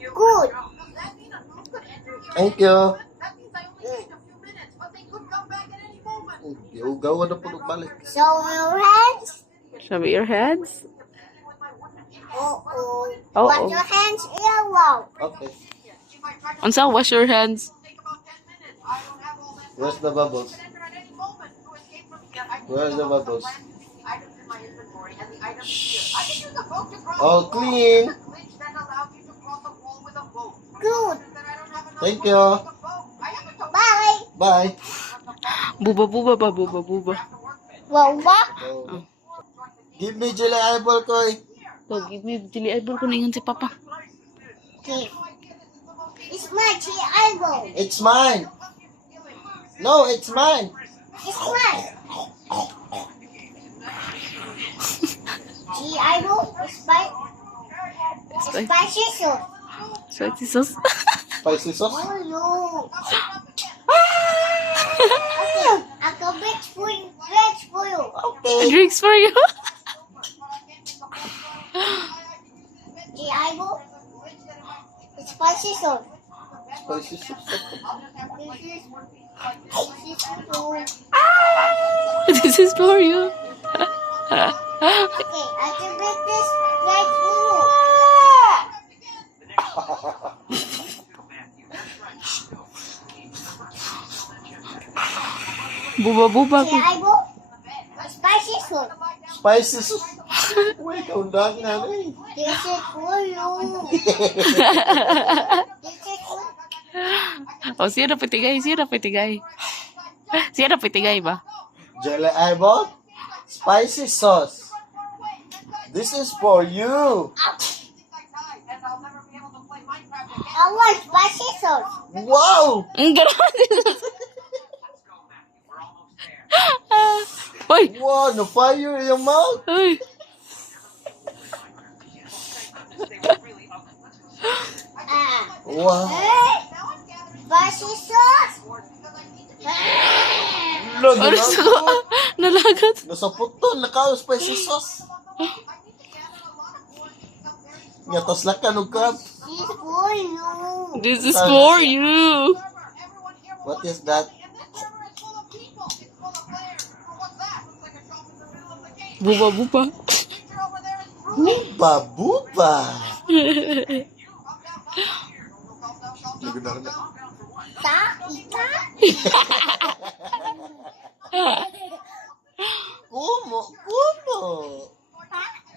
Good. Thank you. Gawa na po balik. So your hands. Show me your hands. Oh. Oh, Wash oh. your hands yellow. Okay. Unsa, wash your hands. Where's the bubbles? Where's the bubbles? All clean. Good. Thank you. Bye. Bye. Buba, buba ba? Buba, buba. Wawa. Oh. Give me jelly eyeball, Koy. So, give me dili eyeball ko ningon si Papa. Okay. It's my tea eyeball. It's mine. No, it's mine. It's mine. Tea eyeball. Spicy sauce. Spicy sauce. Spicy sauce. Oh no. Okay. I got veg for you. Okay. Drinks for you. Tea eyeball. It's spicy sauce. Spicy sauce. This is for you. This is for you. Okay, I can make this right for you. Buba, buba. Tea eyeball. Spicy sauce. Spicy sauce. Wait, undang nga na eh. This is for you. This is for Oh, siya na pitigay, siya na pitigay. Siya na pitigay ba? Jelly eyeball. Spicy sauce. This is for you. I want spicy sauce. Wow. Ang gano'n. Uy! Wow, no fire in your mouth. Uy! Wow. Spicy sauce. Ano sa ko? Nalagat. Nasa puto, nakaw spicy sauce. Ngatos lang ka no crab. This is for you. This is for you. What is that? Buba, buba. Buba, buba. Ita. Kumo, kumo.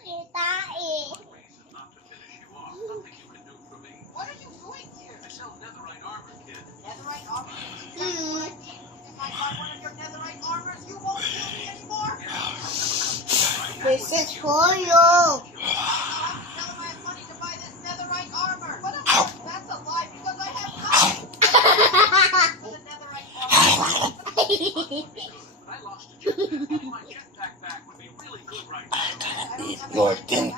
Ita. This is for you. Your thing.